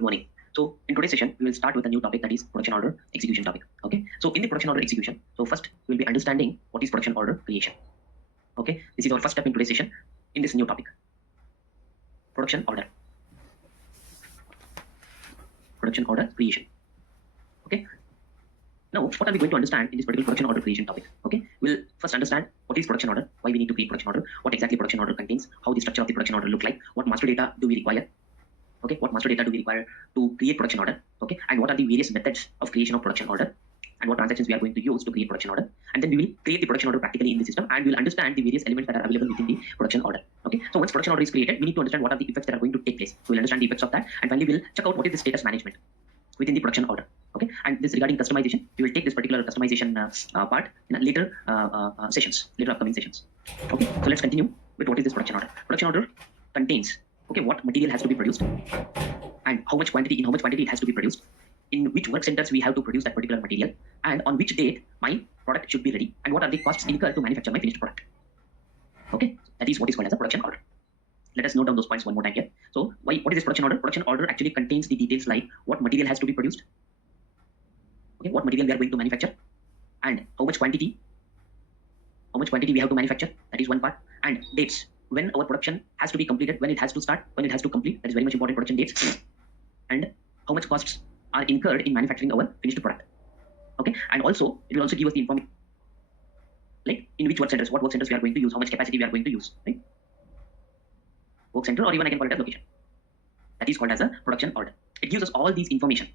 Good morning. So in today's session, we will start with a new topic, that is production order execution topic. Okay. So in the production order execution, so first we'll be understanding what is production order creation. Okay. This is our first step in today's session in this new topic. Production order. Production order creation. Okay. Now, what are we going to understand in this particular production order creation topic? Okay. We'll first understand what is production order, why we need to create production order, what exactly production order contains, how the structure of the production order look like, what master data do we require. Okay, what master data do we require to create production order? Okay, and what are the various methods of creation of production order, and what transactions we are going to use to create production order, and then we will create the production order practically in the system, and we will understand the various elements that are available within the production order. Okay, so once production order is created, we need to understand what are the effects that are going to take place. So we'll understand the effects of that, and finally we'll check out what is the status management within the production order. Okay, and this regarding customization, we will take this particular customization part in a later sessions, later upcoming sessions. Okay, so let's continue with what is this production order. Production order contains, okay, what material has to be produced, and how much quantity, it has to be produced, in which work centers we have to produce that particular material, and on which date my product should be ready, and what are the costs incurred to manufacture my finished product. Okay, that is what is called as a production order. Let us note down those points one more time here. So what is this production order? Production order actually contains the details like what material has to be produced, okay, what material we are going to manufacture, and how much quantity we have to manufacture. That is one part. And dates, when our production has to be completed, when it has to start, when it has to complete. That is very much important, production dates. And how much costs are incurred in manufacturing our finished product. Okay, and also it will also give us the information like in which work centers, what work centers we are going to use, how much capacity we are going to use, right? Work center, or even I can call it as location. That is called as a production order. It gives us all these information.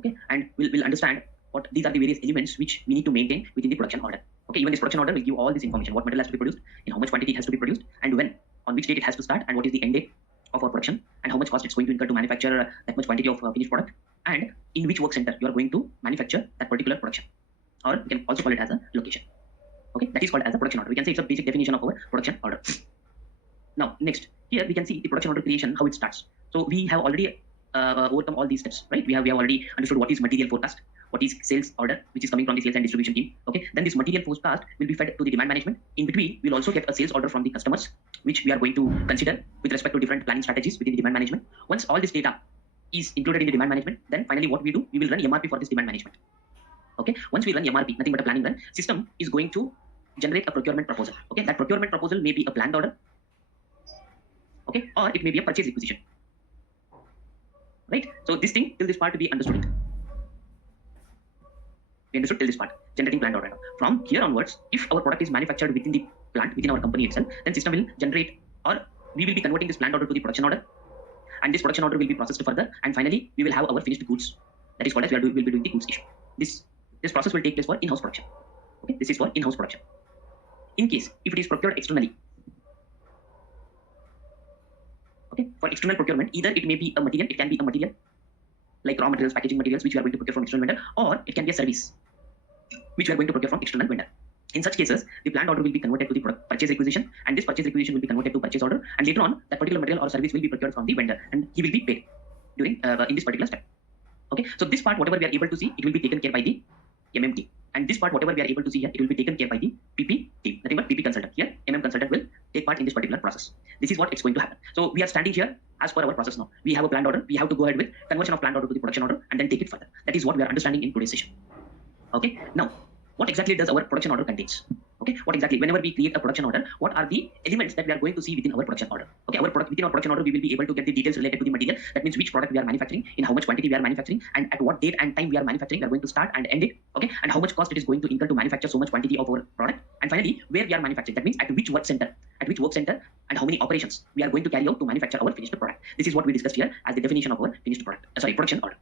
Okay, and we'll understand what these are the various elements which we need to maintain within the production order. Okay, even this production order will give all this information: what material has to be produced, in how much quantity it has to be produced, and when, on which date it has to start, and what is the end date of our production, and how much cost it's going to incur to manufacture that much quantity of finished product, and in which work center you are going to manufacture that particular production, or we can also call it as a location. Okay, that is called as a production order. We can say it's a basic definition of our production order. Now, next, here we can see the production order creation, how it starts. So we have already overcome all these steps, right? We have already understood what is material forecast, what is sales order, which is coming from the sales and distribution team. Okay, then this material forecast will be fed to the demand management. In between, we'll also get a sales order from the customers, which we are going to consider with respect to different planning strategies within the demand management. Once all this data is included in the demand management, then finally what we do, we will run MRP for this demand management. Okay, once we run MRP, nothing but a planning run, system is going to generate a procurement proposal. Okay, that procurement proposal may be a planned order, okay, or it may be a purchase requisition, right? So this thing, till this part to be understood. We understood till this part, generating planned order. From here onwards, if our product is manufactured within the plant, within our company itself, then system will generate, or we will be converting this planned order to the production order, and this production order will be processed further, and finally we will have our finished goods. That is called as we'll be doing the goods issue. This process will take place for in-house production. Okay, this is for in-house production. In case if it is procured externally, okay, for external procurement, either it may be a material, it can be a material like raw materials, packaging materials, which we are going to procure from external vendor, or it can be a service which we are going to procure from external vendor. In such cases, the planned order will be converted to the purchase requisition, and this purchase requisition will be converted to purchase order, and later on that particular material or service will be procured from the vendor, and he will be paid during in this particular step. Okay, so this part, whatever we are able to see, it will be taken care by the MMT, and this part, whatever we are able to see here, it will be taken care by the PP team, nothing but PP consultant. Here, MM consultant will take part in this particular process. This is what it's going to happen. So we are standing here as per our process now. We have a planned order. We have to go ahead with conversion of planned order to the production order, and then take it further. That is what we are understanding in today's session. Okay, now what exactly does our production order contains? Okay, what exactly, whenever we create a production order, what are the elements that we are going to see within our production order? Okay, within our production order, we will be able to get the details related to the material. That means which product we are manufacturing, in how much quantity we are manufacturing, and at what date and time we are manufacturing. We are going to start and end it. Okay, and how much cost it is going to incur to manufacture so much quantity of our product. And finally, where we are manufacturing. That means at which work center, and how many operations we are going to carry out to manufacture our finished product. This is what we discussed here as the definition of our finished product. Production order.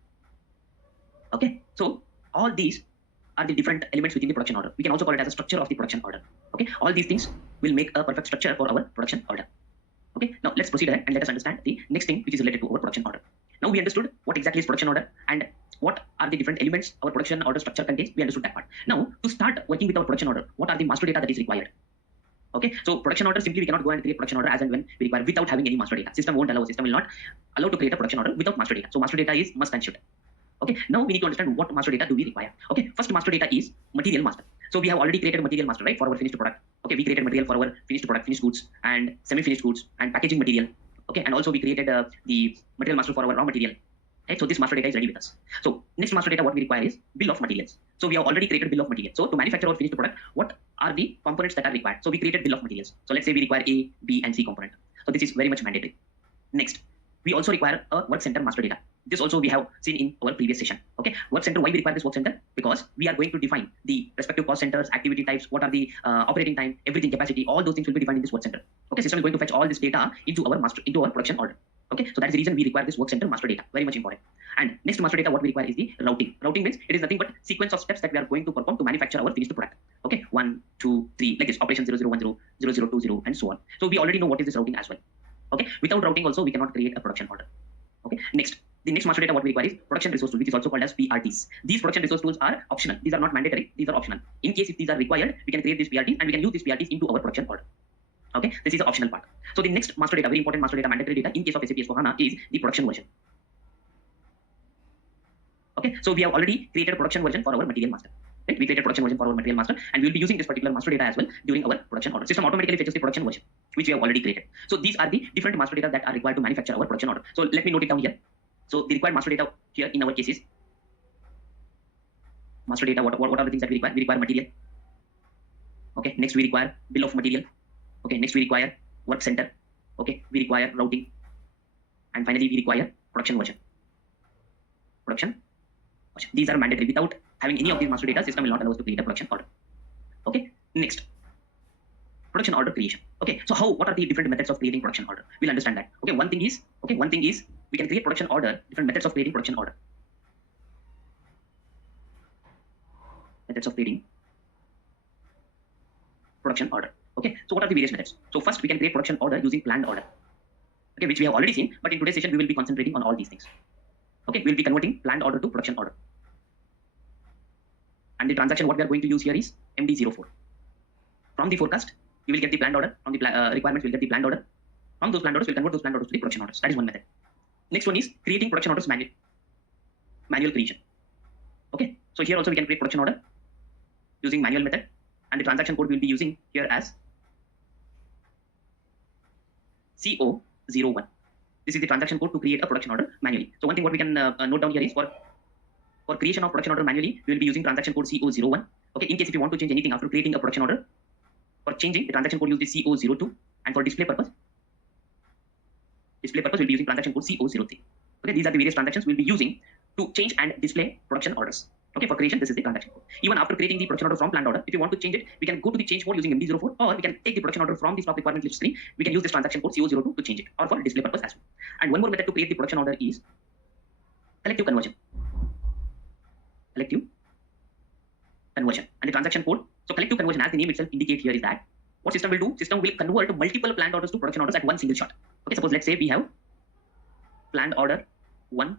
Okay, so all these are the different elements within the production order. We can also call it as a structure of the production order. Okay, all these things will make a perfect structure for our production order. Okay, now let's proceed ahead and let us understand the next thing which is related to our production order. Now we understood what exactly is production order and what are the different elements our production order structure contains. We understood that part. Now to start working with our production order, what are the master data that is required? Okay, so production order, simply we cannot go and create production order as and when we require without having any master data. System won't allow, system will not allow to create a production order without master data. So master data is must and should. Okay, now we need to understand what master data do we require. Okay, first master data is material master. So we have already created a material master, right, for our finished product. Okay, we created material for our finished product, finished goods, and semi-finished goods, and packaging material. Okay, and also we created the material master for our raw material. Right, so this master data is ready with us. So next master data, what we require is bill of materials. So we have already created bill of materials. So to manufacture our finished product, what are the components that are required? So we created bill of materials. So let's say we require A, B, and C component. So this is very much mandatory. Next, we also require a work center master data. This also we have seen in our previous session. Okay, work center. Why we require this work center? Because we are going to define the respective cost centers, activity types, what are the operating time, everything, capacity, all those things will be defined in this work center. Okay, system is going to fetch all this data into our production order. Okay, so that's the reason we require this work center master data. Very much important. And next master data, what we require is the routing. Routing means it is nothing but sequence of steps that we are going to perform to manufacture our finished product. Okay, 1, 2, 3, like this, operation 0010, 0020, and so on. So we already know what is this routing as well. Okay, without routing also we cannot create a production order. Okay, next, the next master data what we require is production resource tool, which is also called as PRTs. These production resource tools are optional. These are not mandatory. These are optional. In case if these are required, we can create these PRTs and we can use these PRTs into our production order. Okay, this is the optional part. So the next master data, very important master data, mandatory data in case of SAP S/4HANA is the production version. Okay, so we have already created a production version for our material master. Right? We created production version for our material master, and we will be using this particular master data as well during our production order. System automatically fetches the production version, which we have already created. So these are the different master data that are required to manufacture our production order. So let me note it down here. So the required master data here in our case is master data. What are the things that we require? We require material. Okay, next we require bill of material. Okay, next we require work center. Okay, we require routing, and finally we require production version. These are mandatory. Without having any of these master data, system will not allow us to create a production order. Okay, next, production order creation. Okay, so what are the different methods of creating production order? We'll understand that. Okay, one thing is we can create production order, different methods of creating production order. Methods of creating production order. Okay, so what are the various methods? So first we can create production order using planned order. Okay, which we have already seen, but in today's session we will be concentrating on all these things. Okay, we will be converting planned order to production order. And the transaction what we are going to use here is MD04. From the forecast, we will get the planned order. From the requirements, we will get the planned order. From those planned orders, we will convert those planned orders to the production orders. That is one method. Next one is creating production orders manual creation. Okay, so here also we can create production order using manual method, and the transaction code we will be using here as CO01. This is the transaction code to create a production order manually. So one thing what we can note down here is for creation of production order manually, we will be using transaction code CO01. Okay, in case if you want to change anything after creating a production order, for changing the transaction code use the CO02, and for display purpose we'll be using transaction code CO03. Okay, these are the various transactions we'll be using to change and display production orders. Okay, for creation, this is the transaction code. Even after creating the production order from planned order, if you want to change it, we can go to the change mode using MD04, or we can take the production order from the stock requirement list screen. We can use this transaction code CO02 to change it, or for display purpose as well. And one more method to create the production order is collective conversion. And the transaction code. So collective conversion, as the name itself indicates here, is that what system will do? System will convert multiple planned orders to production orders at one single shot. Okay, suppose let's say we have planned order 1,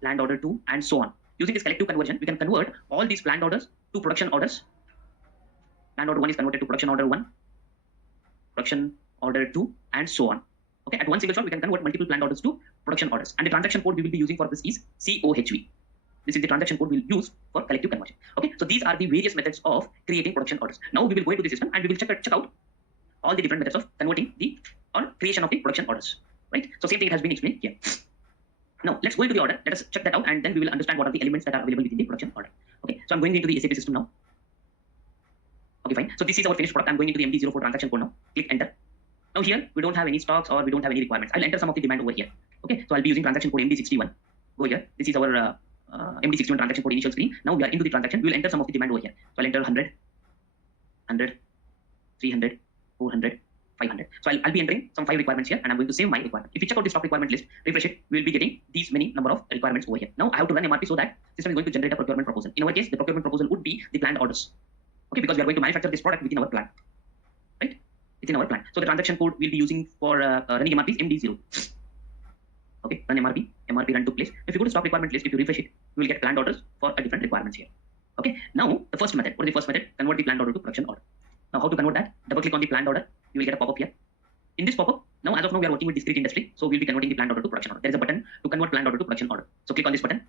planned order 2, and so on. Using this collective conversion, we can convert all these planned orders to production orders. Planned order 1 is converted to production order 1, production order 2, and so on. Okay, at one single shot, we can convert multiple planned orders to production orders. And the transaction code we will be using for this is COHV. This is the transaction code we'll use for collective conversion. Okay, so these are the various methods of creating production orders. Now we will go into the system and we will check out all the different methods of converting or creation of the production orders. Right? So same thing has been explained here. Now let's go into the order. Let us check that out, and then we will understand what are the elements that are available within the production order. Okay, so I'm going into the SAP system now. Okay, fine. So this is our finished product. I'm going into the MD04 transaction code now. Click enter. Now here we don't have any stocks or we don't have any requirements. I'll enter some of the demand over here. Okay, so I'll be using transaction code MD61. Go here. This is our MD61 transaction code initial screen. Now we are into the transaction. We will enter some of the demand over here. So I'll enter 100, 300, 400, 500. So I'll be entering some 5 requirements here, and I'm going to save my requirement. If you check out the stock requirement list, refresh it, we will be getting these many number of requirements over here. Now I have to run MRP so that system is going to generate a procurement proposal. In our case, the procurement proposal would be the planned orders. Okay, because we are going to manufacture this product within our plan. Right? Within our plan. So the transaction code we'll be using for running MRP is MD0. Okay, run MRP run took place. If you go to stock requirement list, if you refresh it, you will get planned orders for a different requirements here. Okay, now the first method. What is the first method? Convert the planned order to production order. Now how to convert that? Double click on the planned order. You will get a pop-up here. In this pop-up, now as of now we are working with discrete industry, so we'll be converting the planned order to production order. There is a button to convert planned order to production order. So click on this button.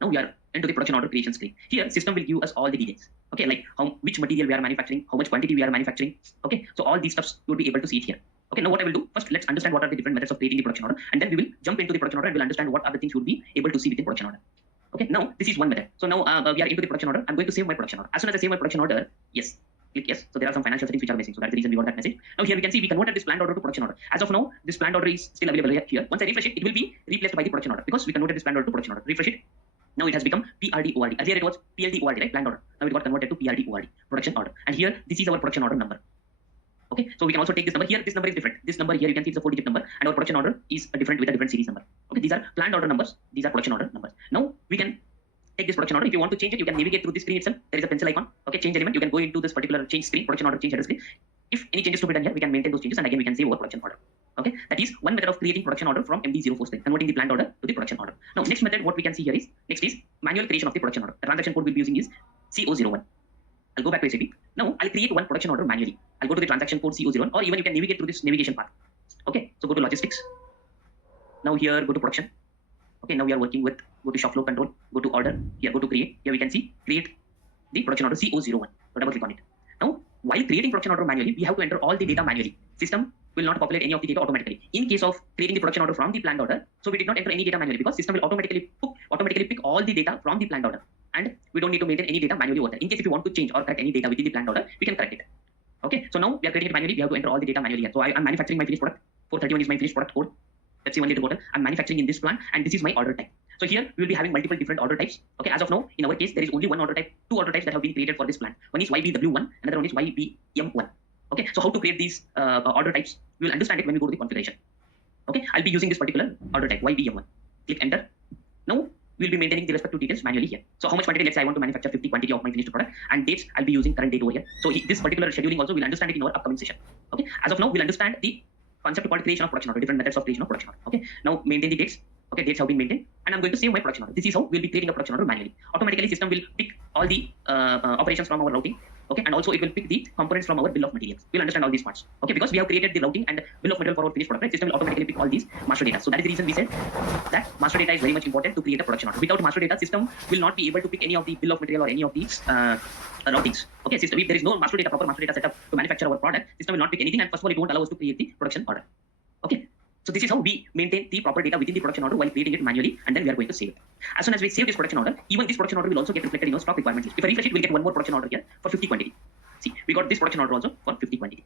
Now we are into the production order creation screen. Here, system will give us all the details. Okay, like which material we are manufacturing, how much quantity we are manufacturing. Okay, so all these stuffs you will be able to see it here. Okay, now what I will do, first let's understand what are the different methods of creating the production order, and then we will jump into the production order and we'll understand what are the things you will be able to see within production order. Okay, now this is one method. So now we are into the production order. I'm going to save my production order. As soon as I save my production order, yes, click yes. So there are some financial settings which are missing. So that's the reason we got that message. Now here we can see we converted this planned order to production order. As of now, this planned order is still available here. Once I refresh it, it will be replaced by the production order because we converted this planned order to production order. Refresh it. Now it has become PRDORD. Earlier it was PLDORD, right? Planned order. Now it got converted to PRDORD, production order. And here this is our production order number. Okay, so we can also take this number here. This number is different. This number here you can see it's a 4-digit number, and our production order is different with a different series number. Okay, these are planned order numbers. These are production order numbers. Now we can take this production order. If you want to change it, you can navigate through this screen itself. There is a pencil icon. Okay, change element. You can go into this particular change screen, production order change header screen. If any changes to be done here, we can maintain those changes, and again we can save our production order. Okay, that is one method of creating production order from MD04 screen, converting the planned order to the production order. Now next method, what we can see here is next is manual creation of the production order. The transaction code we'll be using is CO01. I'll go back to SAP. Now I'll create one production order manually. I'll go to the transaction code CO01, or even you can navigate through this navigation path. Okay, so go to logistics. Now here go to production. Okay, now we are working with, go to shop floor control, go to order, here go to create. Here we can see create the production order CO01. So double click on it. Now while creating production order manually, we have to enter all the data manually. System will not populate any of the data automatically. In case of creating the production order from the planned order, so we did not enter any data manually because system will automatically pick all the data from the planned order, and we don't need to maintain any data manually over there. In case if you want to change or correct any data within the planned order, we can correct it. Okay, so now we are creating it manually. We have to enter all the data manually here. So I'm manufacturing my finished product. 431 is my finished product code. Let's see one little bottle. I'm manufacturing in this plant, and this is my order type. So here we will be having multiple different order types. Okay, as of now, in our case, there is only one order type, two order types that have been created for this plant. One is YBW1, another one is YBM1. Okay, so how to create these order types? We will understand it when we go to the configuration. Okay, I'll be using this particular order type, YBM1. Click enter. Now we'll be maintaining the respective details manually here. So how much quantity? Let's say I want to manufacture 50 quantity of my finished product, and dates I'll be using current date over here. So this particular scheduling also we'll understand it in our upcoming session. Okay, as of now we'll understand the concept called creation of production order, different methods of creation of production order. Okay, now maintain the dates. Okay, dates have been maintained, and I'm going to save my production order. This is how we'll be creating a production order manually. Automatically, system will pick all the operations from our routing. Okay, and also it will pick the components from our bill of materials. We'll understand all these parts. Okay, because we have created the routing and bill of material for our finished product, right? System will automatically pick all these master data. So that is the reason we said that master data is very much important to create a production order. Without master data, system will not be able to pick any of the bill of material or any of these routings. Okay, system, if there is no master data, proper master data setup to manufacture our product, system will not pick anything, and first of all, it won't allow us to create the production order. Okay. So this is how we maintain the proper data within the production order while creating it manually, and then we are going to save it. As soon as we save this production order, even this production order will also get reflected in our stock requirement list. If I refresh it, we'll get one more production order here for 50 quantity. See, we got this production order also for 50 quantity.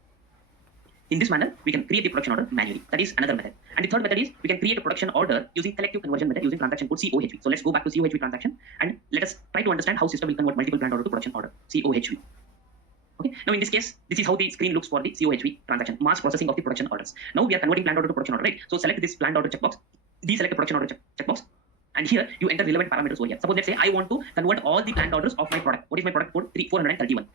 In this manner, we can create the production order manually. That is another method. And the third method is we can create a production order using collective conversion method using transaction code COHV. So let's go back to COHV transaction and let us try to understand how system will convert multiple planned order to production order. COHV. Okay. Now in this case, this is how the screen looks for the COHV transaction, mass processing of the production orders. Now we are converting planned order to production order, right? So select this planned order checkbox, deselect the production order checkbox, and here you enter relevant parameters over here. Suppose let's say I want to convert all the planned orders of my product. What is my product code? 431.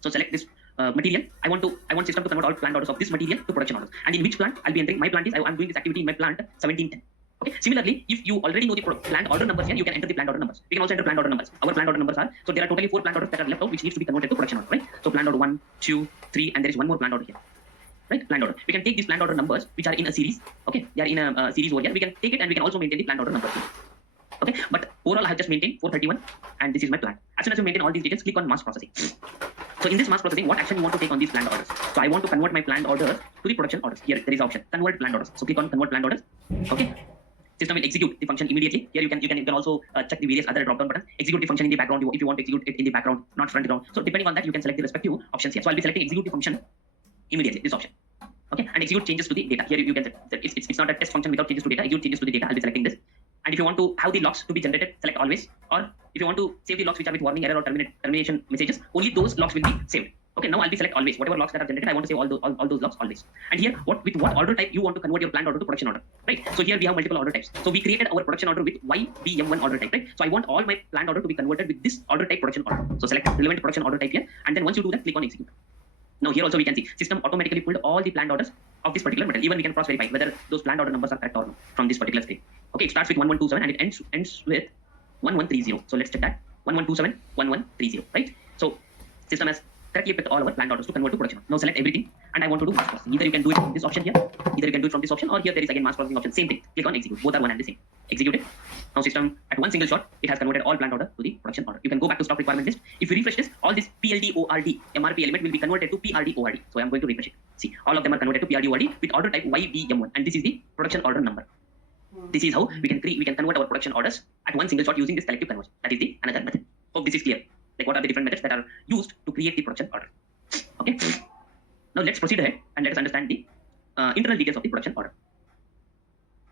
So select this material. I want system to convert all planned orders of this material to production orders. And in which plant I'll be entering? My plant is I'm doing this activity in my plant 1710. Okay. Similarly, if you already know the planned order numbers here, you can enter the planned order numbers. We can also enter planned order numbers. Our planned order numbers are, so there are totally 4 planned orders that are left out, which needs to be converted to production order, right? So planned order 1, 2, 3, and there is one more planned order here, right? Planned order. We can take these planned order numbers, which are in a series. Okay, they are in a series over here. We can take it and we can also maintain the planned order numbers. Okay, but overall I have just maintained 431, and this is my plan. As soon as you maintain all these details, click on mass processing. So in this mass processing, what action you want to take on these planned orders? So I want to convert my planned orders to the production orders. Here there is option convert planned orders. So click on convert planned orders. Okay. System will execute the function immediately. Here you can also check the various other drop-down buttons. Execute the function in the background if you want to execute it in the background, not front ground. So depending on that, you can select the respective options here. So I'll be selecting execute the function immediately. This option. Okay, and execute changes to the data. Here you can set it's not a test function without changes to data. Execute changes to the data. I'll be selecting this. And if you want to have the logs to be generated, select always. Or if you want to save the logs which are with warning, error, or termination messages, only those logs will be saved. Okay, now I'll be select always. Whatever logs that are generated, I want to save all those logs always. And here, what order type you want to convert your planned order to production order, right? So here we have multiple order types. So we created our production order with YBM1 order type, right? So I want all my planned order to be converted with this order type production order. So select relevant production order type here, and then once you do that, click on execute. Now here also we can see system automatically pulled all the planned orders of this particular material. Even we can cross verify whether those planned order numbers are correct or not from this particular screen. Okay, it starts with 1127 and it ends with 1130. So let's check that 1127 1130, right? So system has correctly picked all our planned orders to convert to production. Now select everything, and I want to do mass processing. Either you can do it from this option here, either you can do it from this option, or here there is again mass processing option. Same thing. Click on execute. Both are one and the same. execute it. Now system at one single shot, it has converted all plant order to the production order. You can go back to stock requirement list. If you refresh this, all this PLD ORD MRP element will be converted to PRD ORD. So I'm going to refresh it. See, all of them are converted to PRD ORD with order type YBM1, and this is the production order number. This is how we can convert our production orders at one single shot using this collective conversion. That is the another method. Hope this is clear. Like what are the different methods that are used to create the production order. Okay. Now let's proceed ahead and let us understand the internal details of the production order.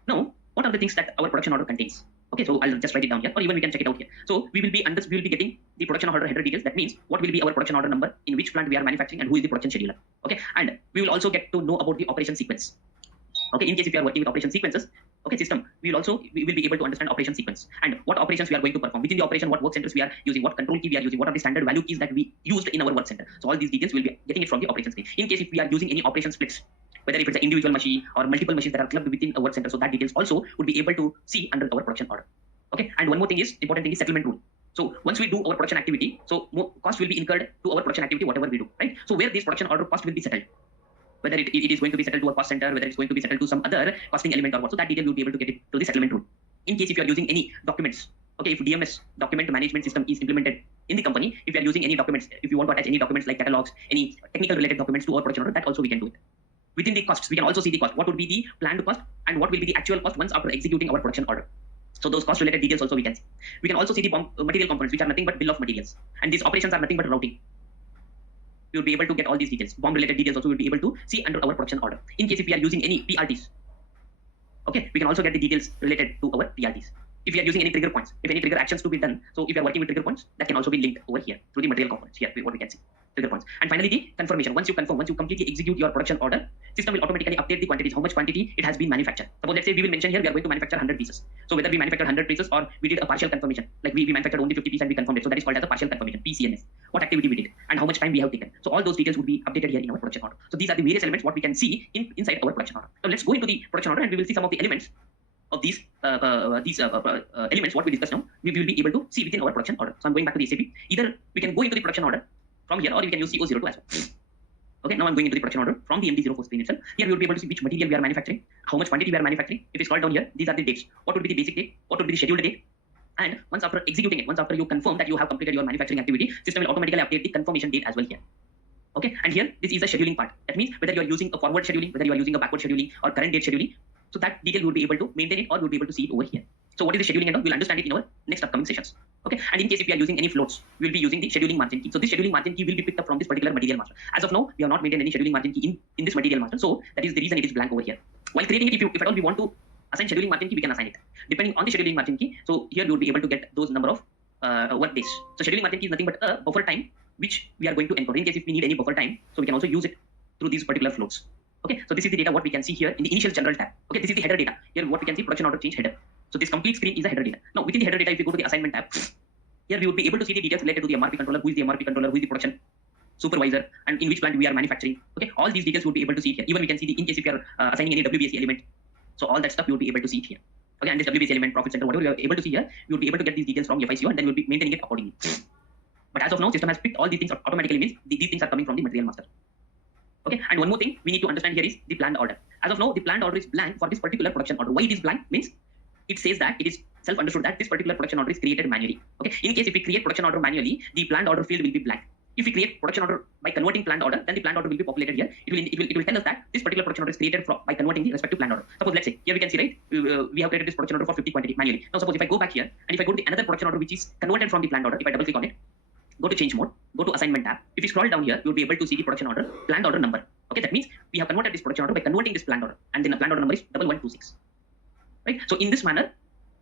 Now, what are the things that our production order contains? Okay, so I'll just write it down here, or even we can check it out here. So we will be getting the production order header details. That means what will be our production order number, in which plant we are manufacturing, and who is the production scheduler. Okay, and we will also get to know about the operation sequence. Okay, in case if you are working with operation sequences, okay, system, we will be able to understand operation sequence and what operations we are going to perform within the operation, what work centers we are using, what control key we are using, what are the standard value keys that we used in our work center. So all these details will be getting it from the operation screen. In case if we are using any operation splits, whether if it's an individual machine or multiple machines that are clubbed within a work center, so that details also would be able to see under our production order. Okay, and one more thing is, important thing is settlement rule. So once we do our production activity, so more cost will be incurred to our production activity, whatever we do, right? So where this production order cost will be settled, whether it is going to be settled to a cost center, whether it's going to be settled to some other costing element or what, so that detail you'll be able to get it to the settlement rule. In case if you are using any documents, okay, if DMS, document management system, is implemented in the company, if you are using any documents, if you want to attach any documents like catalogs, any technical related documents to our production order, that also we can do it. Within the costs, we can also see the cost, what would be the planned cost and what will be the actual cost once after executing our production order. So those cost related details also we can see. We can also see the material components, which are nothing but bill of materials, and these operations are nothing but routing. We will be able to get all these details. Bomb related details also will be able to see under our production order. In case if we are using any PRTs, okay, we can also get the details related to our PRTs. If we are using any trigger points, if any trigger actions to be done, so if you are working with trigger points, that can also be linked over here through the material components. Here, what we can see, trigger points. And finally, the confirmation. Once you confirm, once you completely execute your production order, system will automatically update the quantities, how much quantity it has been manufactured. Suppose let's say we will mention here we are going to manufacture 100 pieces. So whether we manufactured 100 pieces or we did a partial confirmation, like we manufactured only 50 pieces and we confirmed it. So that is called as a partial confirmation, PCNS. What activity we did and how much time we have taken. So all those details would be updated here in our production order. So these are the various elements what we can see inside our production order. Now let's go into the production order and we will see some of the elements of these elements what we discussed now. We will be able to see within our production order. So I'm going back to the SAP. Either we can go into the production order from here, or we can use CO02 as well. Okay, now I'm going into the production order from the MD04 screen itself. Here we will be able to see which material we are manufacturing, how much quantity we are manufacturing. If it's called down here, these are the dates. What would be the basic date? What would be the scheduled date? And once after executing it, once after you confirm that you have completed your manufacturing activity, system will automatically update the confirmation date as well here. Okay, and here this is the scheduling part. That means whether you are using a forward scheduling, whether you are using a backward scheduling or current date scheduling, so that detail you will be able to maintain it or you will be able to see it over here. So what is the scheduling and all? We'll understand it in our next upcoming sessions. Okay, and in case if we are using any floats, we will be using the scheduling margin key. So this scheduling margin key will be picked up from this particular material master. As of now, we have not maintained any scheduling margin key in this material master. So that is the reason it is blank over here. While creating it, if at all we want to assign scheduling margin key, we can assign it. Depending on the scheduling margin key, so here you will be able to get those number of work days. So scheduling margin key is nothing but a buffer time which we are going to encode. In case if we need any buffer time, so we can also use it through these particular floats. Okay, so this is the data what we can see here in the initial general tab. Okay, this is the header data. Here what we can see, production order change header. So this complete screen is the header data. Now within the header data, if you go to the assignment tab, here we would be able to see the details related to the MRP controller, who is the MRP controller, who is the production supervisor, and in which plant we are manufacturing. Okay, all these details would be able to see it here. Even we can see the in case if you are assigning any WBSC element, so all that stuff you will be able to see it here. Okay, and this WBSC element, profit center, whatever you are able to see here, you will be able to get these details from FICO and then you will be maintaining it accordingly. But as of now, system has picked all these things automatically, means these things are coming from the material master. Okay, and one more thing we need to understand here is the planned order. As of now, the planned order is blank for this particular production order. Why it is blank? Means it says that it is self-understood that this particular production order is created manually. Okay, in case if we create production order manually, the planned order field will be blank. If we create production order by converting planned order, then the planned order will be populated here. It will tell us that this particular production order is created by converting the respective planned order. Suppose let's say here we can see, right, we have created this production order for 50 quantity manually. Now suppose if I go back here and if I go to the another production order which is converted from the planned order, if I double click on it, go to change mode, go to assignment tab. If you scroll down here, you will be able to see the production order, planned order number. Okay, that means we have converted this production order by converting this planned order, and then the planned order number is 1126. Right. So in this manner,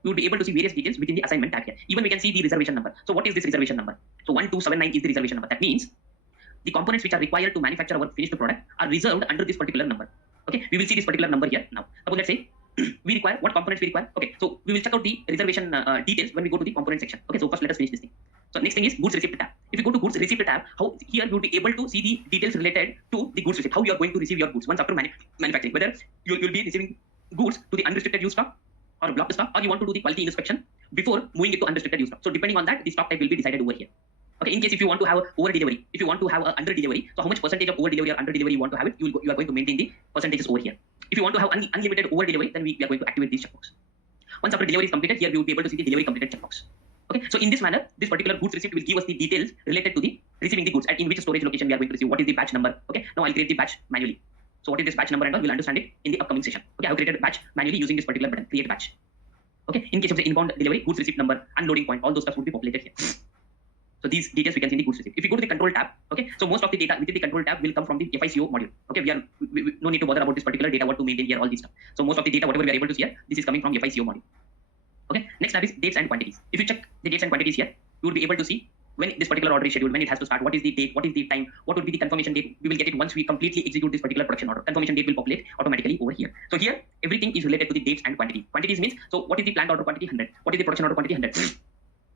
you will be able to see various details within the assignment tab here. Even we can see the reservation number. So what is this reservation number? So 1279 is the reservation number. That means the components which are required to manufacture our finished product are reserved under this particular number. Okay, we will see this particular number here now. Suppose let's say we require what components we require. Okay, so we will check out the reservation details when we go to the component section. Okay, so first let us finish this thing. So next thing is goods receipt tab. If you go to goods receipt tab, how here you will be able to see the details related to the goods receipt. How you are going to receive your goods once after manufacturing. Whether you will be receiving goods to the unrestricted use stock or blocked stock, or you want to do the quality inspection before moving it to unrestricted use stock. So depending on that, the stock type will be decided over here. Okay, in case if you want to have over delivery, if you want to have under delivery, so how much percentage of over delivery or under delivery you want to have it, you are going to maintain the percentages over here. If you want to have unlimited over delivery, then we are going to activate these checkbox. Once after delivery is completed, here we will be able to see the delivery completed checkbox. Okay, so in this manner, this particular goods receipt will give us the details related to the receiving the goods and in which storage location we are going to receive, what is the batch number. Okay, now I'll create the batch manually. So what is this batch number and all, we'll understand it in the upcoming session. Okay, I have created a batch manually using this particular button, create batch. Okay, in case of the inbound delivery, goods receipt number, unloading point, all those stuff would be populated here. So these details we can see in the goods receipt. If you go to the control tab, okay, so most of the data within the control tab will come from the FICO module. Okay, we no need to bother about this particular data, what to maintain here, all these stuff. So most of the data, whatever we are able to see here, this is coming from FICO module. Okay, next tab is dates and quantities. If you check the dates and quantities here, you will be able to see when this particular order is scheduled, when it has to start, what is the date, what is the time, what would be the confirmation date. We will get it once we completely execute this particular production order. Confirmation date will populate automatically over here. So here, everything is related to the dates and quantity. Quantities means, so what is the planned order quantity? 100. What is the production order quantity? 100.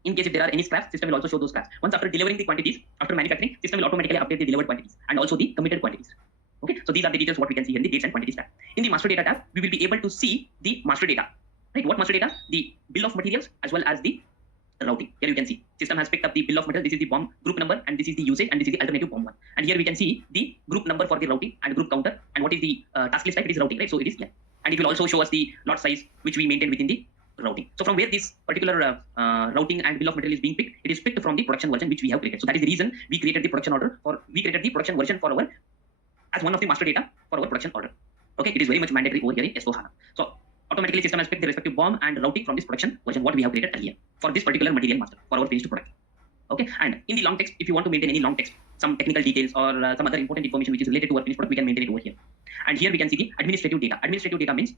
In case if there are any scraps, system will also show those scraps. Once after delivering the quantities, after manufacturing, system will automatically update the delivered quantities and also the committed quantities. Okay, so these are the details what we can see here in the dates and quantities tab. In the master data tab, we will be able to see the master data. Right, what master data? The bill of materials as well as the routing. Here you can see system has picked up the bill of material. This is the BOM group number and this is the usage and this is the alternative BOM one. And here we can see the group number for the routing and group counter and what is the task list type. It is routing, right? So it is here. And it will also show us the lot size which we maintain within the routing. So from where this particular routing and bill of material is being picked, it is picked from the production version which we have created. So that is the reason we created the production order we created the production version for our as one of the master data for our production order. Okay, it is very much mandatory over here in S4HANA. So automatically system has picked the respective BOM and routing from this production version what we have created earlier for this particular material master for our finished product. Okay, and in the long text, if you want to maintain any long text, some technical details or some other important information which is related to our finished product, we can maintain it over here. And here we can see the administrative data. Administrative data means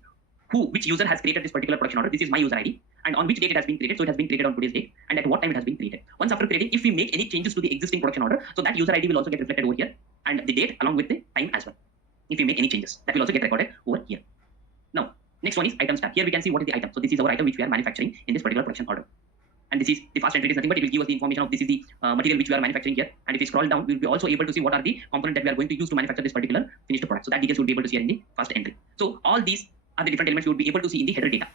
which user has created this particular production order. This is my user ID and on which date it has been created. So it has been created on today's date and at what time it has been created. Once after creating, if we make any changes to the existing production order, so that user ID will also get reflected over here and the date along with the time as well. If we make any changes, that will also get recorded over here. Now, next one is items tab. Here we can see what is the item. So this is our item which we are manufacturing in this particular production order. And this is the fast entry is nothing but it will give us the information of this is the material which we are manufacturing here. And if we scroll down, we will be also able to see what are the components that we are going to use to manufacture this particular finished product. So that details will be able to see here in the fast entry. So all these are the different elements you will be able to see in the header data.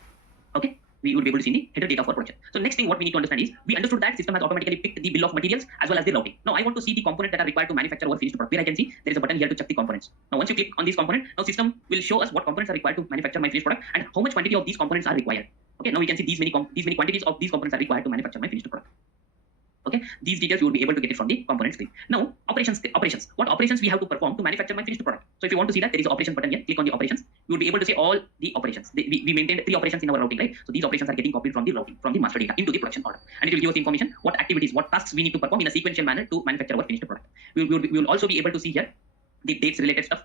Okay, we will be able to see in the header data for production. So next thing what we need to understand is we understood that system has automatically picked the bill of materials as well as the routing. Now I want to see the components that are required to manufacture our finished product. Where I can see there is a button here to check the components. Now once you click on this component, now system will show us what components are required to manufacture my finished product and how much quantity of these components are required. Okay, now we can see these many quantities of these components are required to manufacture my finished product. Okay, these details you will be able to get it from the component screen. Now operations. What operations we have to perform to manufacture my finished product? So if you want to see that, there is an operation button here. Click on the operations. You will be able to see all the operations. We maintained 3 operations in our routing, right? So these operations are getting copied from the routing, from the master data into the production order, and it will give us the information what activities, what tasks we need to perform in a sequential manner to manufacture our finished product. We will also be able to see here the dates related stuff,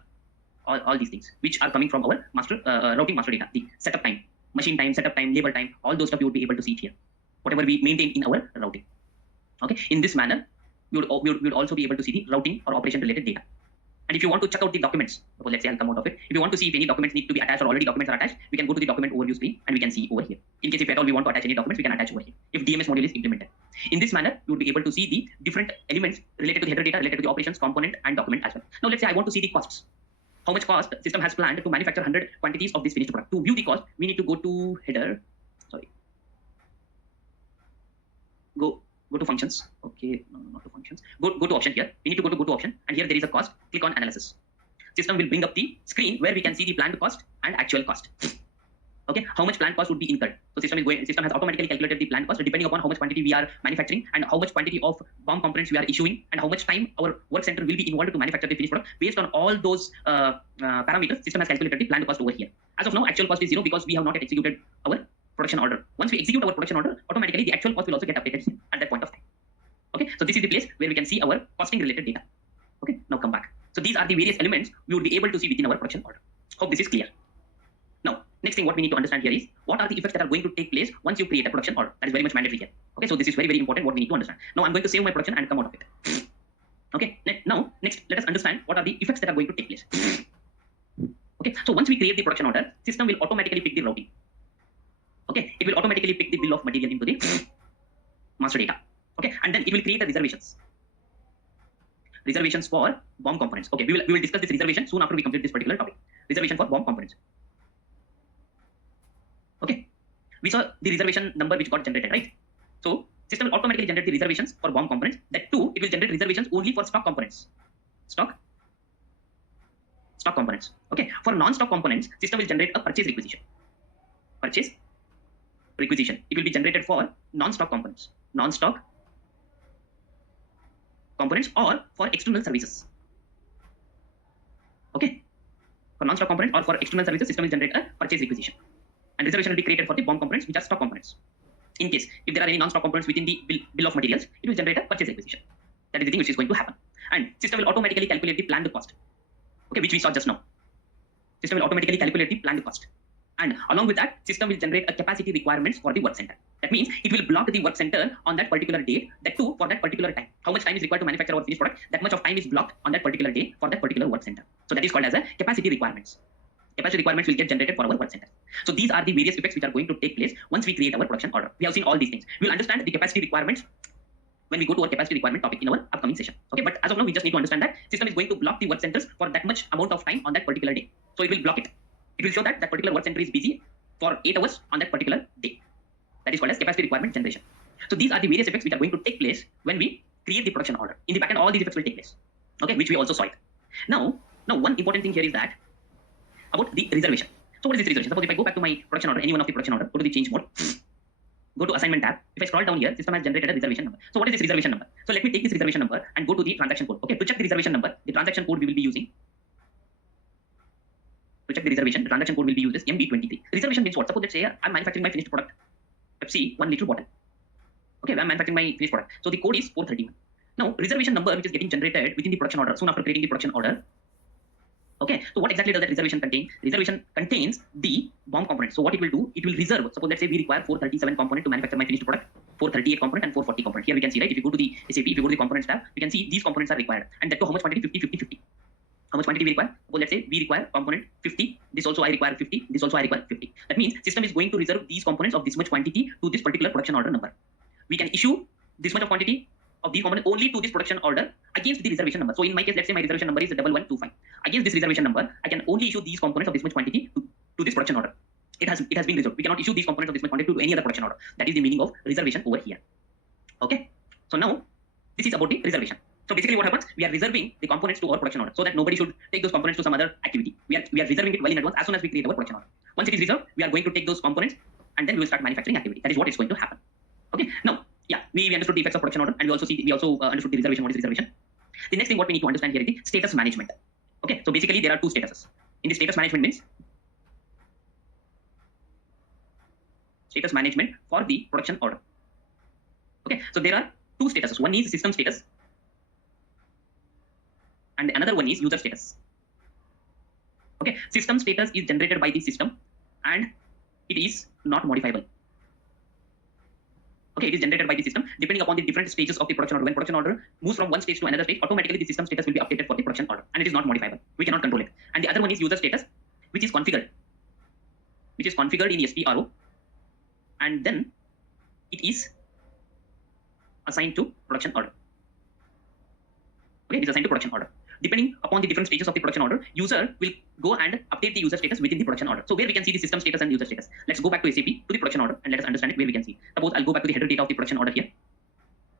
all these things which are coming from our master routing master data, the setup time, machine time, setup time, labor time, all those stuff you will be able to see it here. Whatever we maintain in our routing. Okay, in this manner, we would also be able to see the routing or operation related data. And if you want to check out the documents, suppose let's say I'll come out of it. If you want to see if any documents need to be attached or already documents are attached, we can go to the document overview screen and we can see over here. In case if at all we want to attach any documents, we can attach over here. If DMS module is implemented. In this manner, you would be able to see the different elements related to the header data, related to the operations, component and document as well. Now let's say I want to see the costs. How much cost system has planned to manufacture 100 quantities of this finished product. To view the cost, we need to go to header. Go to functions. Okay, no, not to functions. Go to option here. We need to go to option, and here there is a cost. Click on analysis. System will bring up the screen where we can see the planned cost and actual cost. Okay, how much planned cost would be incurred? So system has automatically calculated the planned cost depending upon how much quantity we are manufacturing and how much quantity of BOM components we are issuing and how much time our work center will be involved to manufacture the finished product. Based on all those parameters, system has calculated the planned cost over here. As of now, actual cost is 0 because we have not yet executed our production order. Once we execute our production order, automatically the actual cost will also get updated here at that point of time. Okay, so this is the place where we can see our costing related data. Okay, now come back. So these are the various elements we would be able to see within our production order. Hope this is clear. Now, next thing what we need to understand here is what are the effects that are going to take place once you create a production order. That is very much mandatory here. Okay, so this is very, very important what we need to understand. Now I'm going to save my production and come out of it. Okay, now next let us understand what are the effects that are going to take place. Okay, so once we create the production order, system will automatically pick the routing. Okay, it will automatically pick the bill of material into the master data. Okay, and then it will create the reservations for BOM components. Okay, we will discuss this reservation soon after we complete this particular topic. Reservation for BOM components. Okay, we saw the reservation number which got generated, right? So system will automatically generate the reservations for BOM components. That too, it will generate reservations only for stock components. Stock components. Okay, for non-stock components, system will generate a purchase requisition. Purchase requisition. It will be generated for non-stock components. Non-stock components or for external services. Okay. For non-stock component or for external services, system will generate a purchase requisition. And reservation will be created for the BOM components, which are stock components. In case, if there are any non-stock components within the bill of materials, it will generate a purchase requisition. That is the thing which is going to happen. And system will automatically calculate the planned cost. Okay, which we saw just now. System will automatically calculate the planned cost. And along with that, system will generate a capacity requirements for the work center. That means it will block the work center on that particular date, that too for that particular time. How much time is required to manufacture our finished product, that much of time is blocked on that particular day for that particular work center. So that is called as a capacity requirements. Capacity requirements will get generated for our work center. So these are the various effects which are going to take place once we create our production order. We have seen all these things. We will understand the capacity requirements when we go to our capacity requirement topic in our upcoming session. Okay, but as of now, we just need to understand that system is going to block the work centers for that much amount of time on that particular day. So it will block it. It will show that that particular work center is busy for 8 hours on that particular day. That is called as capacity requirement generation. So these are the various effects which are going to take place when we create the production order. In the backend, all these effects will take place. Okay, which we also saw it. Now one important thing here is that about the reservation. So what is this reservation? Suppose if I go back to my production order, any one of the production order, go to the change mode, go to assignment tab. If I scroll down here, system has generated a reservation number. So what is this reservation number? So let me take this reservation number and go to the transaction code. Okay, to check the reservation number, the transaction code we will be using. To check the reservation, the transaction code will be used as MB23. Reservation means what? Suppose let's say I'm manufacturing my finished product, Pepsi 1 liter bottle. Okay, I'm manufacturing my finished product. So the code is 431. Now reservation number which is getting generated within the production order soon after creating the production order. Okay, so what exactly does that reservation contain? Reservation contains the BOM component. So what it will do, it will reserve. Suppose let's say we require 437 component to manufacture my finished product, 438 component and 440 component. Here we can see, right? If you go to the SAP, if you go to the components tab, we can see these components are required. And that to how much quantity? 50, 50, 50. How much quantity we require? Suppose let's say we require component 50. This also I require 50. This also I require 50. That means system is going to reserve these components of this much quantity to this particular production order number. We can issue this much of quantity of these components only to this production order against the reservation number. So in my case, let's say my reservation number is 1125. Against this reservation number, I can only issue these components of this much quantity to this production order. It has been reserved. We cannot issue these components of this much quantity to any other production order. That is the meaning of reservation over here. Okay. So now this is about the reservation. So basically what happens? We are reserving the components to our production order so that nobody should take those components to some other activity. We are reserving it well in advance as soon as we create our production order. Once it is reserved, we are going to take those components and then we will start manufacturing activity. That is what is going to happen. Okay. Now, yeah, we understood the effects of production order and we also understood the reservation. What is reservation? The next thing what we need to understand here is the status management. Okay. So basically there are two statuses. In the status management means status management for the production order. Okay. So there are two statuses. One is system status and another one is user status. Okay, system status is generated by the system and it is not modifiable. Okay, it is generated by the system depending upon the different stages of the production order. When production order moves from one stage to another stage, automatically the system status will be updated for the production order and it is not modifiable. We cannot control it. And the other one is user status, which is configured in SPRO, and then it is assigned to production order. Okay, it is assigned to production order. Depending upon the different stages of the production order, user will go and update the user status within the production order. So where we can see the system status and user status. Let's go back to SAP to the production order and let us understand it where we can see. Suppose I'll go back to the header data of the production order here.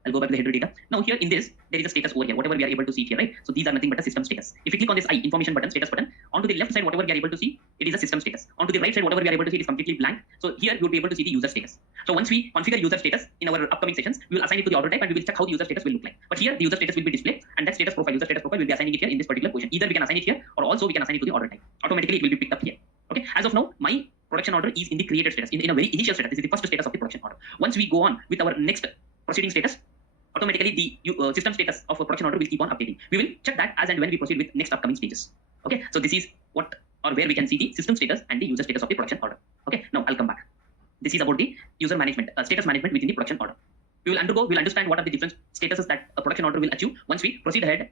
I'll go back to the header data. Now here in this, there is a status over here, whatever we are able to see here, right? So these are nothing but a system status. If you click on this I, information button, status button, onto the left side, whatever we are able to see, it is a system status. Onto the right side, whatever we are able to see, it is completely blank. So here you will be able to see the user status. So once we configure user status in our upcoming sessions, we will assign it to the order type and we will check how the user status will look like. But here the user status will be displayed and that status profile, user status profile will be assigning it here in this particular position. Either we can assign it here or also we can assign it to the order type. Automatically it will be picked up here. Okay. As of now, my production order is in the created status, in a very initial status. This is the first status of the production order. Once we go on with our next proceeding status, automatically the system status of a production order will keep on updating. We will check that as and when we proceed with next upcoming stages. Okay, so this is what or where we can see the system status and the user status of the production order. Okay, now I'll come back. This is about the user management, status management within the production order. We'll understand what are the different statuses that a production order will achieve once we proceed ahead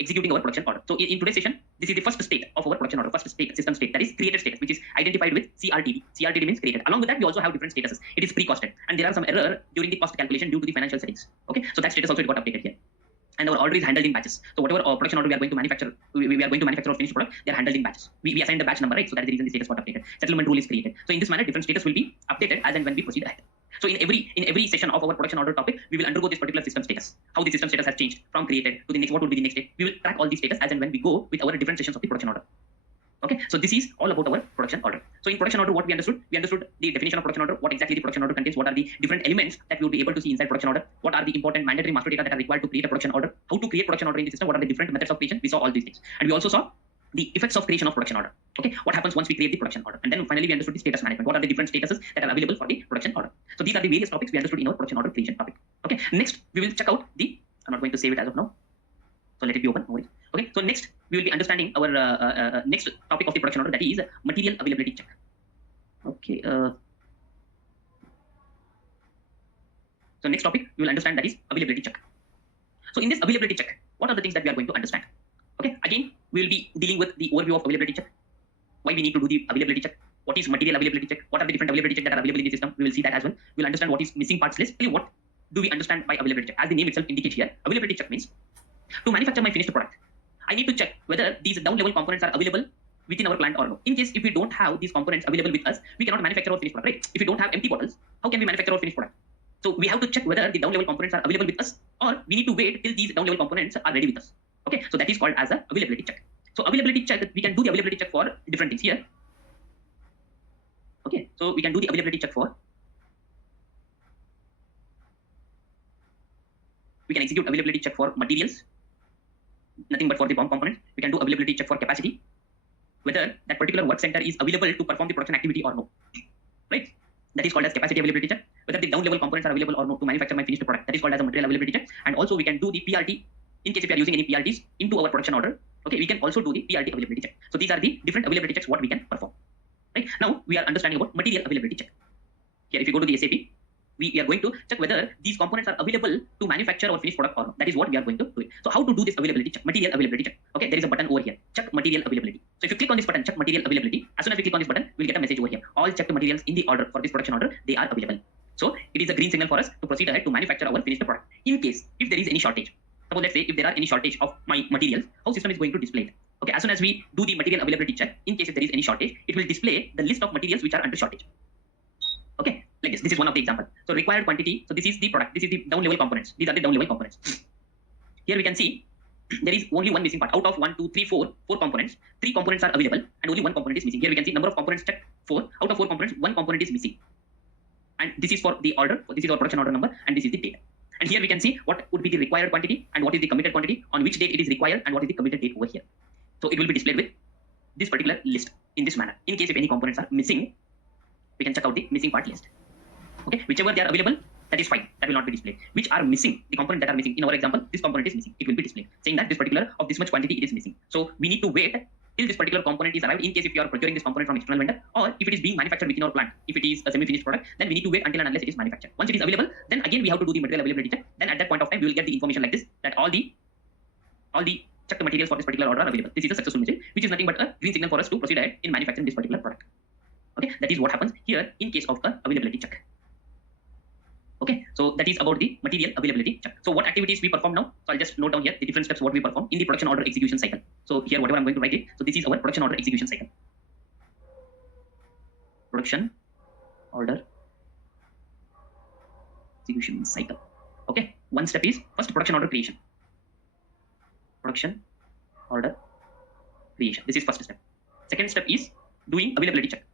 executing our production order. So in today's session, this is the first state of our production order, first state, system state, that is created status, which is identified with CRTD. CRTD means created. Along with that, we also have different statuses. It is pre-costed, and there are some error during the cost calculation due to the financial settings. Okay, so that status also got updated here. And our order is handled in batches. So whatever production order we are going to manufacture, we are going to manufacture our finished product, they are handled in batches. We assign the batch number, right? So that is the reason the status got updated. Settlement rule is created. So in this manner, different status will be updated as and when we proceed ahead. So in every session of our production order topic, we will undergo this particular system status. How the system status has changed from created to the next, what would be the next state. We will track all these status as and when we go with our different sessions of the production order. Okay, so this is all about our production order. So in production order, what we understood the definition of production order, what exactly the production order contains, what are the different elements that we will be able to see inside production order, what are the important mandatory master data that are required to create a production order, how to create production order in the system, what are the different methods of creation. We saw all these things, and we also saw the effects of creation of production order. Okay, what happens once we create the production order, and then finally we understood the status management. What are the different statuses that are available for the production order? So these are the various topics we understood in our production order creation topic. Okay, next we will check out the. I'm not going to save it as of now, so let it be open. No worries. Okay, so next we will be understanding our next topic of the production order, that is material availability check. Okay. So next topic we will understand, that is availability check. So in this availability check, what are the things that we are going to understand? Okay, again we will be dealing with the overview of availability check, why we need to do the availability check, what is material availability check, what are the different availability check that are available in the system. We will see that as well. We will understand what is missing parts list. What do we understand by availability check? As the name itself indicates here, availability check means to manufacture my finished product, I need to check whether these down level components are available within our plant or no. In case if we don't have these components available with us, we cannot manufacture our finished product, right? If we don't have empty bottles, how can we manufacture our finished product? So we have to check whether the down level components are available with us, or we need to wait till these down level components are ready with us. Okay, so that is called as a availability check. So availability check, we can do the availability check for different things here. Okay, so we can do the availability check for, we can execute availability check for materials, nothing but for the BOM components. We can do availability check for capacity, whether that particular work center is available to perform the production activity or no, right? That is called as capacity availability check. Whether the down level components are available or no to manufacture my finished product, that is called as a material availability check. And also we can do the PRT in case if we are using any PRTs into our production order. Okay, we can also do the PRT availability check. So these are the different availability checks what we can perform. Right, now we are understanding about material availability check. Here if you go to the SAP, we are going to check whether these components are available to manufacture our finished product or not. That is what we are going to do it. So how to do this availability check, material availability check? Okay, there is a button over here, check material availability. So if you click on this button, check material availability, as soon as we click on this button, we'll get a message over here. All checked materials in the order for this production order, they are available. So it is a green signal for us to proceed ahead to manufacture our finished product. In case if there is any shortage, suppose let's say if there are any shortage of my materials, how system is going to display it? Okay, as soon as we do the material availability check, in case if there is any shortage, it will display the list of materials which are under shortage. Okay, like this. This is one of the example. So required quantity. So this is the product. This is the down level components. These are the down level components. Here we can see there is only one missing part. Out of 1, 2, 3, 4 components, 3 components are available and only 1 component is missing. Here we can see number of components checked 4. Out of 4 components, 1 component is missing. And this is for the order. This is our production order number, and this is the date. And here we can see what would be the required quantity and what is the committed quantity, on which date it is required, and what is the committed date over here. So it will be displayed with this particular list in this manner. In case if any components are missing, we can check out the missing part list. Okay, whichever they are available, that is fine. That will not be displayed. Which are missing, the component that are missing. In our example, this component is missing. It will be displayed, saying that this particular of this much quantity it is missing. So we need to wait till this particular component is arrived. In case if you are procuring this component from external vendor, or if it is being manufactured within our plant, if it is a semi-finished product, then we need to wait until and unless it is manufactured. Once it is available, then again we have to do the material availability check. Then at that point of time, we will get the information like this, that all the checked materials for this particular order are available. This is a successful message, which is nothing but a green signal for us to proceed ahead in manufacturing this particular product. Okay, that is what happens here in case of a availability check. Okay, so that is about the material availability check. So what activities we perform now? So I'll just note down here the different steps what we perform in the production order execution cycle. So here whatever I'm going to write it. So this is our production order execution cycle. Production order execution cycle. Okay, one step is first production order creation. Production order creation. This is first step. Second step is doing availability check.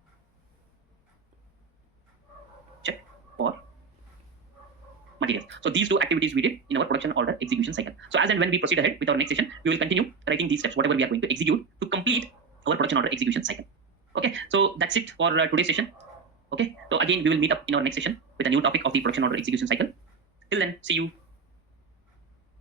Check for materials. So these two activities we did in our production order execution cycle. So as and when we proceed ahead with our next session, we will continue writing these steps, whatever we are going to execute to complete our production order execution cycle. Okay, so that's it for today's session. Okay, so again we will meet up in our next session with a new topic of the production order execution cycle. Till then, see you.